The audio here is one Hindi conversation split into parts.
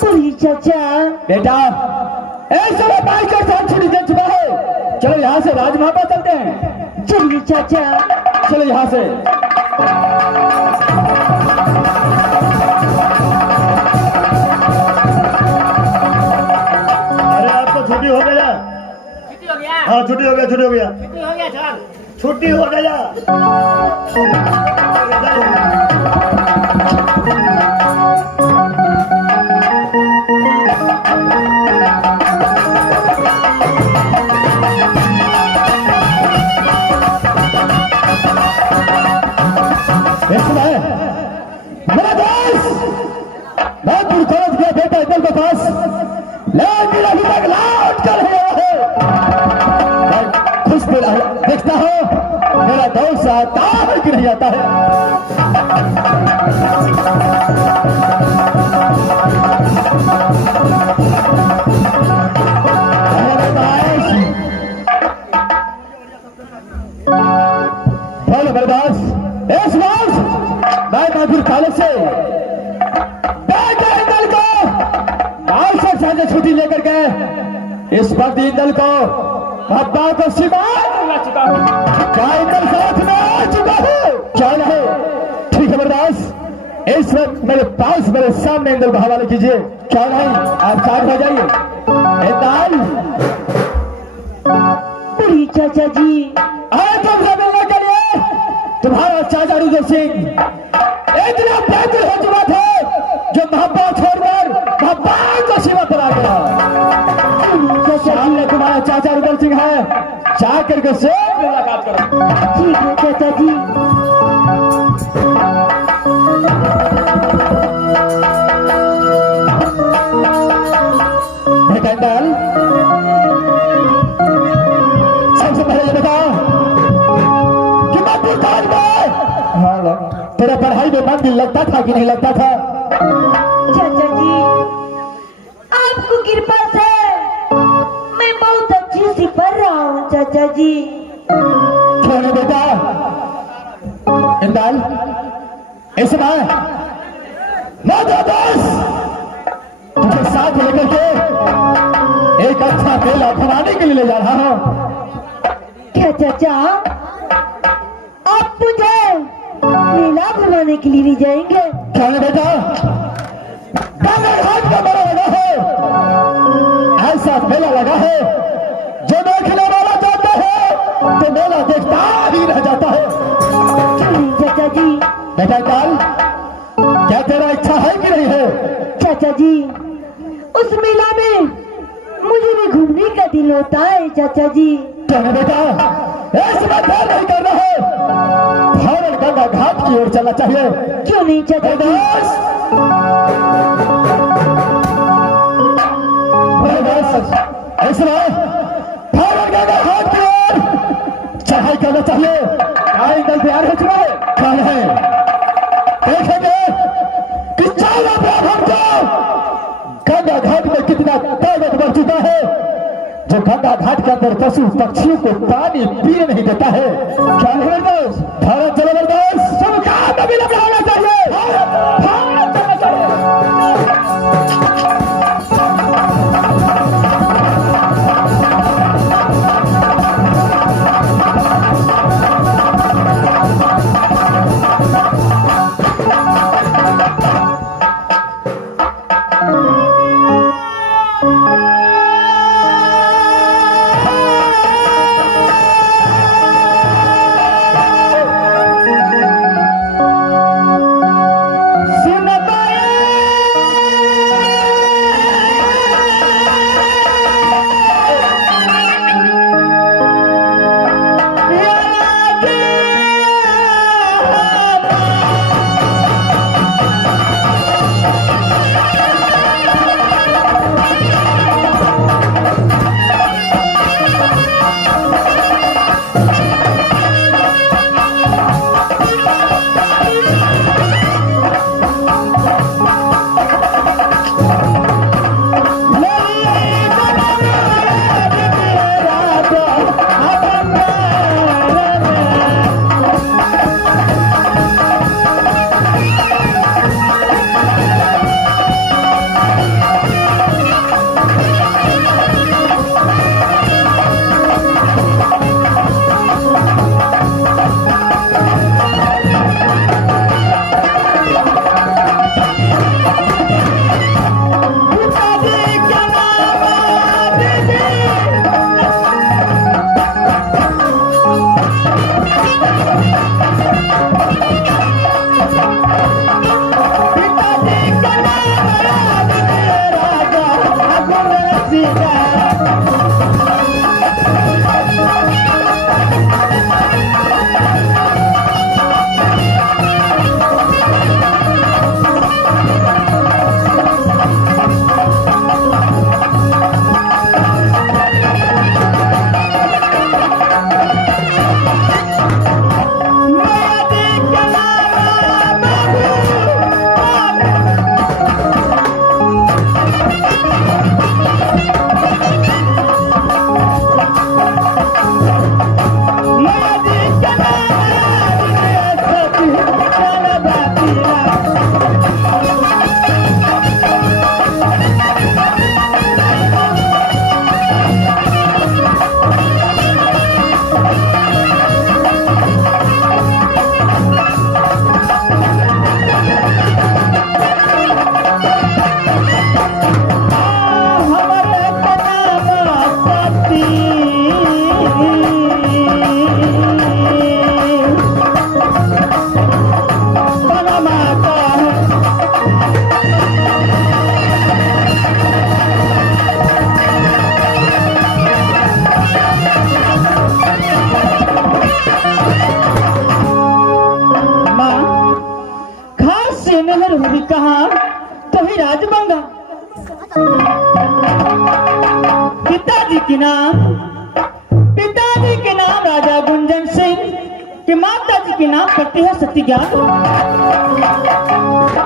पूरी चाचा बेटा ऐसे में भाई का साथ छुट्टी दे चुका है। चलो यहाँ से राजमहल चलते हैं। चलिए चाचा। चलो यहाँ से। अरे आपको छुट्टी हो गया? छुट्टी हो गया? हाँ छुट्टी हो गया, छुट्टी हो गया, छुट्टी हो गया सर। छुट्टी हो गया। मेरा दोस्त नागपुर कॉलेज गया बेटा इधर के पास, लेकिन अभी तक लौट कर है। खुश देखता हूँ मेरा दोस्त आता है कि नहीं आता है। बोलो मेरे दोस्त इस वर्ष मैं नागपुर कॉलेज से इंदल को आउटसाइड साझे छुट्टी लेकर गए। इस वक्त इंदल को अब्बा को शिकार चुका हूँ। क्या इंदल साथ में आ चुका है? क्या नहीं? ठीक है बरदास, इस वक्त मेरे पास मेरे सामने इंदल को हवाले कीजिए। क्या नहीं? आप साथ हो जाइए। इंदल पूरी चाचा जी आए तुमसे मिलने के लिए। तुम्हारा चाचा रुद्र सिंह इतना बेहतर हो चुका था जो महापा छोड़कर महापा को सीमा पर आ गया। सामने तुम्हारा चाचा रुद्र सिंह है, जाकर के से मुलाकात करो। ठीक है चाचा जी। इंदल सबसे पहले ये बताओ कि नागपुर कॉलेज में तेरा पढ़ाई में मन दिल लगता था कि नहीं लगता था? चाचा जी आपको कृपा से मैं बहुत अच्छी सी पढ़ रहा हूँ चाचा जी। क्यों नहीं बेटा? इंदल इस समय मैं तो दोस्त तुझे साथ लेकर के एक अच्छा मेला घुमाने के लिए ले जा रहा हूँ। क्या चाचा आप मुझे मेला घुमाने के लिए ले जाएंगे? क्यों नहीं बेटा? गंगा घाट का मेला लगा है, ऐसा मेला लगा है जो देखने वाला जाता है तो मेला देखता ही रह जाता है। चलिए चाचा जी। बेटा इंदल क्या तेरा इच्छा है कि नहीं है? चाचा जी उस मेला में मुझे भी घूमने का दिल होता है चाचा जी। क्या है बेटा? इसमें देर नहीं करना है, फौरन गंगा घाट की ओर चलना चाहिए। क्यों नहीं चाचा जी? इसमें फौरन गंगा घाट की ओर चढ़ाई करना चाहिए। क्या इंदल तैयार हो चुका है? क्या है? देखेंगे कि चारों तरफ हमको गंगा घाट में कितना ताकत बढ़ चुका है जो गंगा घाट के अंदर पशु पक्षियों को पानी पीने नहीं देता है। क्या है दोस्त? भारत चलो दोस्त, सबका नबी होना चाहिए। भारत चलना चाहिए। पिताजी के नाम राजा गुंजन सिंह के माता जी के नाम करती है सती ज्ञान।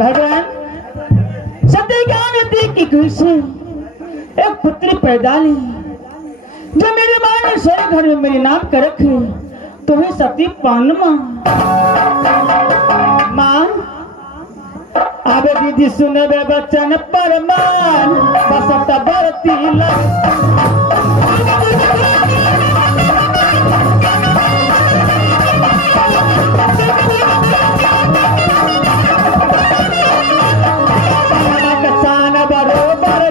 भगवान सती ज्ञान दी की कुछ से एक पुत्री पैदा ली जो मेरी माँ ने शेर घर में मेरे नाम कर रखे तो है सती पानमा। माँ आबे दीदी सुने बे बच्चन परमान बसता बरती कसान बरोबर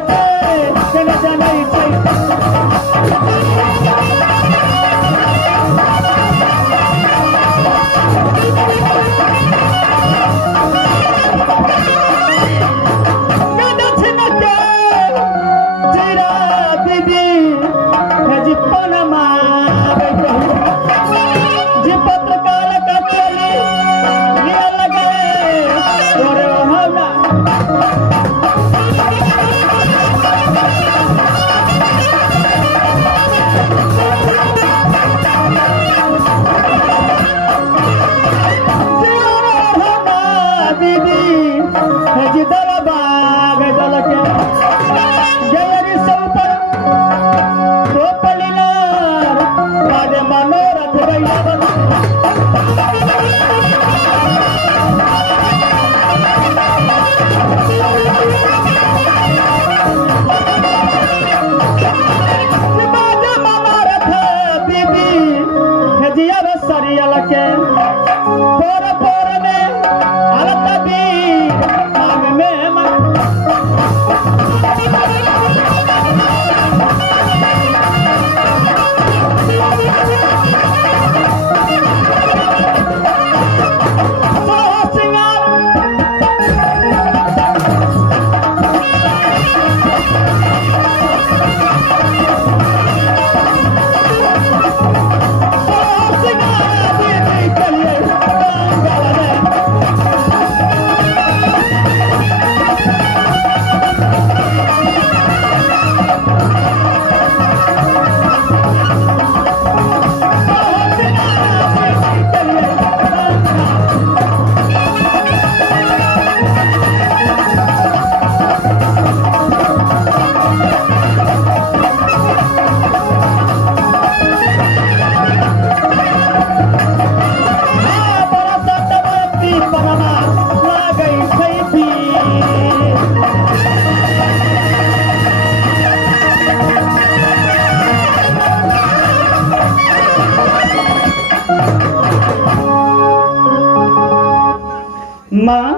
माँ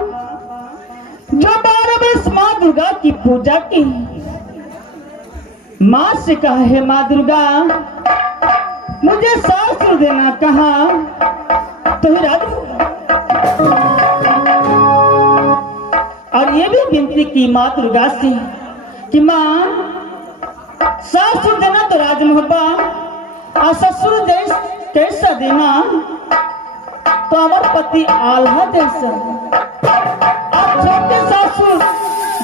जो 12 वर्ष माँ दुर्गा की पूजा की माँ से कहा है माँ दुर्गा मुझे शास्त्र देना कहा तो ही राज और ये भी विनती की माँ दुर्गा से कि माँ सासुर देना तो राज मोहब्बा और ससुर देश कैसा देना तो अमर पति आल्हा जैसा। अब छोटे सासुर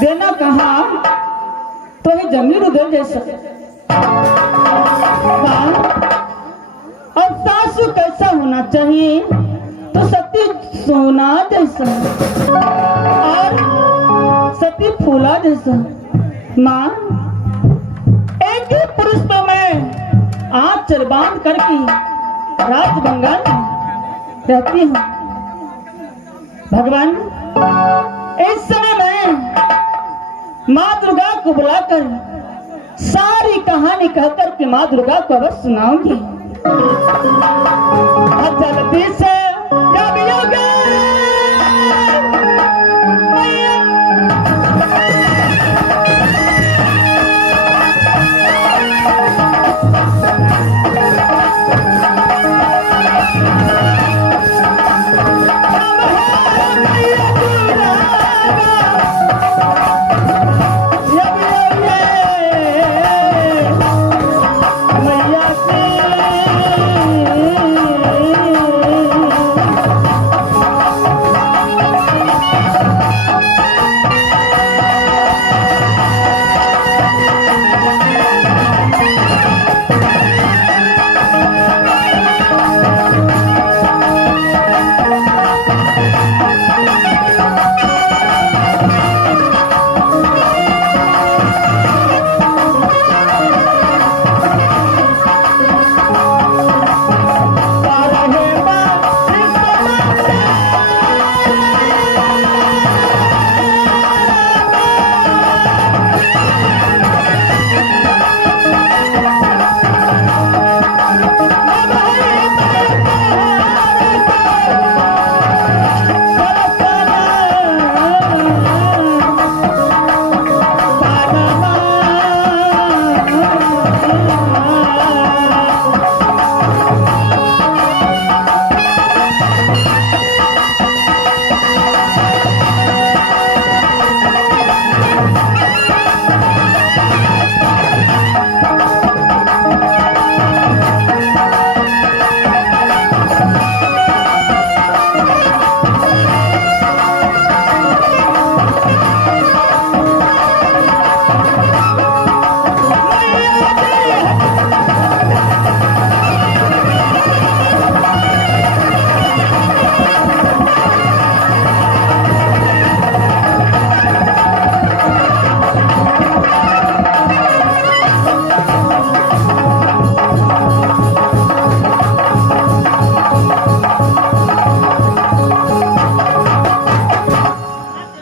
देना कहा तो ही जमीन उधर जैसा। और सासु कैसा होना चाहिए तो सती सोना जैसा और सती फूला जैसा। माँ एक ही पुरुष तो मैं आंचल बांध करके राज बंगाल में रहती हूँ। भगवान इस समय मैं माँ दुर्गा को बुलाकर सारी कहानी कहकर के माँ दुर्गा को अवश्य सुनाऊंगी। जल्दी से जब योगा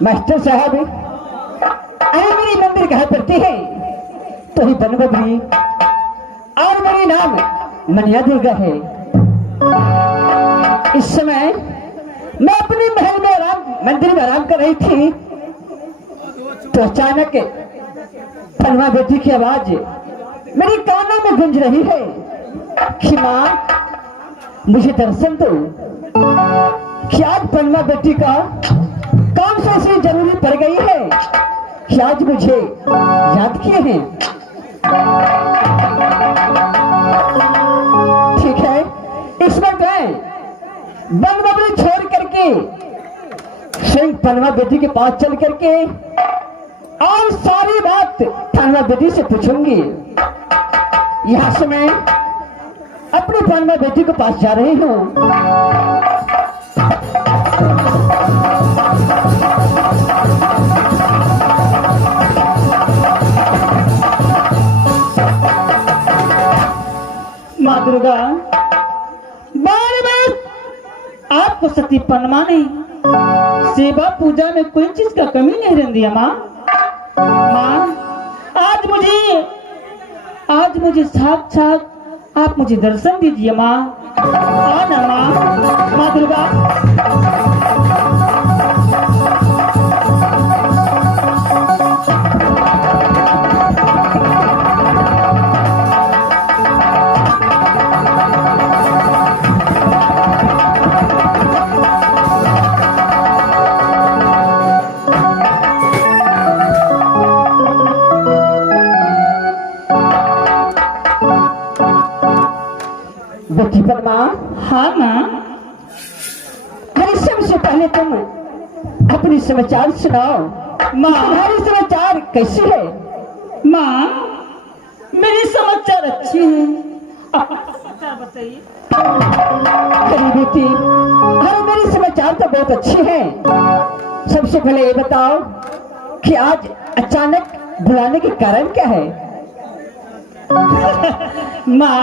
मास्टर साहब अरे मेरी मंदिर कहाँ पड़ती है तो ही बनबरी और मेरी नाम मनिया दुर्गा है। इस समय मैं अपने महल में मंदिर में आराम कर रही थी तो अचानक पनवा बेटी की आवाज मेरे कानों में गूंज रही है कि माँ मुझे दर्शन दो। क्या आज पनवा बेटी का काम से ऐसी जरूरी पड़ गई है कि आज मुझे याद किए हैं। ठीक है इस वक्त मैं बनबरी छोड़ करके सिंह पनवा बेटी के पास चल करके और सारी बात पनवा बेटी से पूछूंगी। यहाँ से मैं अपनी पनवा बेटी के पास जा रही हूँ। माँ दुर्गा बार बार आपको सती पनमा ने सेवा पूजा में कोई चीज का कमी नहीं रहती है माँ। माँ आज मुझे साक्षात आप मुझे दर्शन दीजिए माँ। आना माँ। माँ दुर्गा हाँ माँ। अरे सबसे पहले तुम अपने समाचार सुनाओ। माँ तुम्हारे समाचार कैसे है? माँ मेरी समाचार अच्छी है। समाचार बताइए। अरे बेटी, अरे मेरे समाचार तो बहुत अच्छे हैं। सबसे पहले ये बताओ कि आज अचानक बुलाने के कारण क्या है? माँ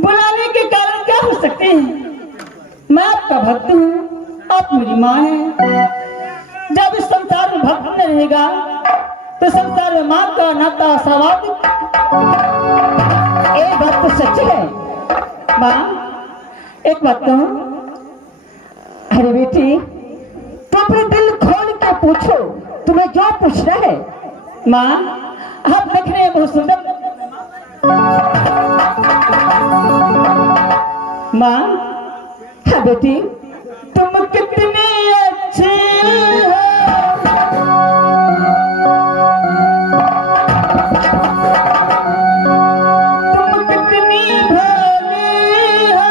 बुलाने के कारण क्या हो सकते हैं? मैं आपका भक्त हूँ, आप मेरी माँ हैं। जब इस संसार में भक्त न रहेगा तो संसार में माँ का नाता स्वाभाविक। ये बात तो सच है। माँ एक बात कहूँ। अरे बेटी, तुम अपने दिल खोल के पूछो, तुम्हें जो पूछना है। माँ आप देखने में बहुत सुंदर। माँ हाँ बेटी, तुम कितने अच्छे हो। तुम कितनी भोली हो।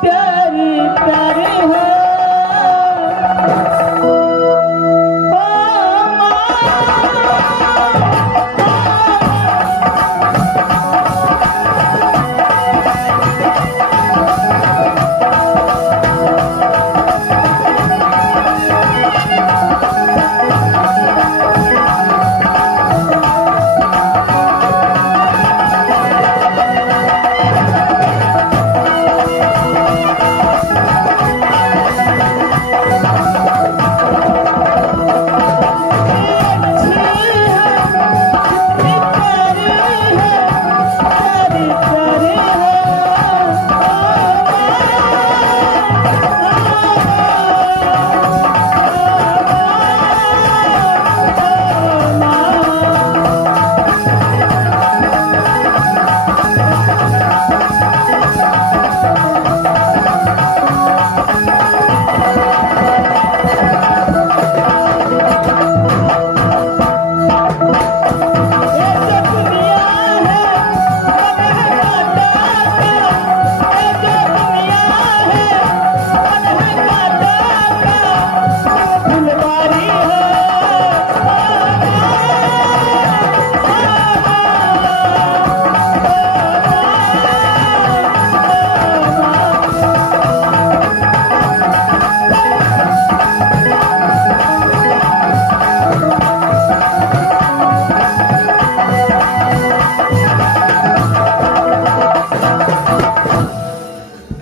प्यारी प्यारी हो।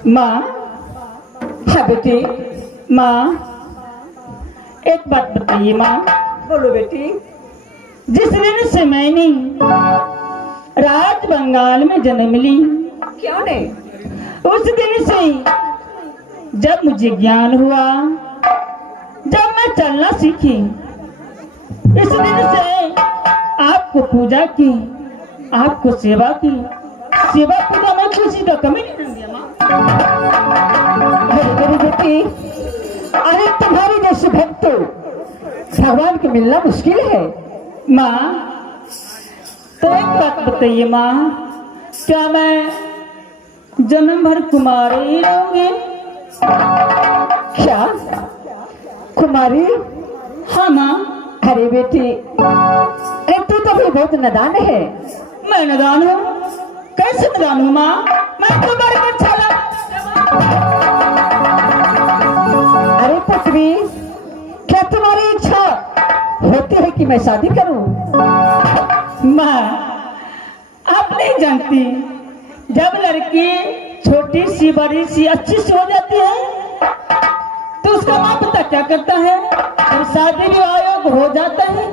माँ हाँ बेटी, माँ एक बात बताइए माँ। बोलो बेटी। जिस दिन से मैंने राज बंगाल में जन्म ली, क्यों नहीं? उस दिन से जब मुझे ज्ञान हुआ, जब मैं चलना सीखी, इस दिन से आपको पूजा की, आपको सेवा की। सेवा पूजा में किसी का कमी नहीं दिया माँ। अरे मेरी बेटी, अरे तुम्हारी जैसे भक्त भगवान को मिलना मुश्किल है। माँ तो एक बात बताइए माँ, क्या मैं जन्म भर कुमारी ही रहूंगी? क्या कुमारी? हाँ माँ। अरे बेटी, अरे तू तो भी बहुत नादान है। मैं नादान हूँ? कैसे नादान हूँ माँ? मैं तो बड़ा अच्छा अरे पृथ्वी, क्या तुम्हारी इच्छा होती है कि मैं शादी करूं? माँ आप नहीं जानती, जब लड़की छोटी सी बड़ी सी अच्छी सी हो जाती है तो उसका माँ पता क्या करता है, जब शादी विवाह हो जाता है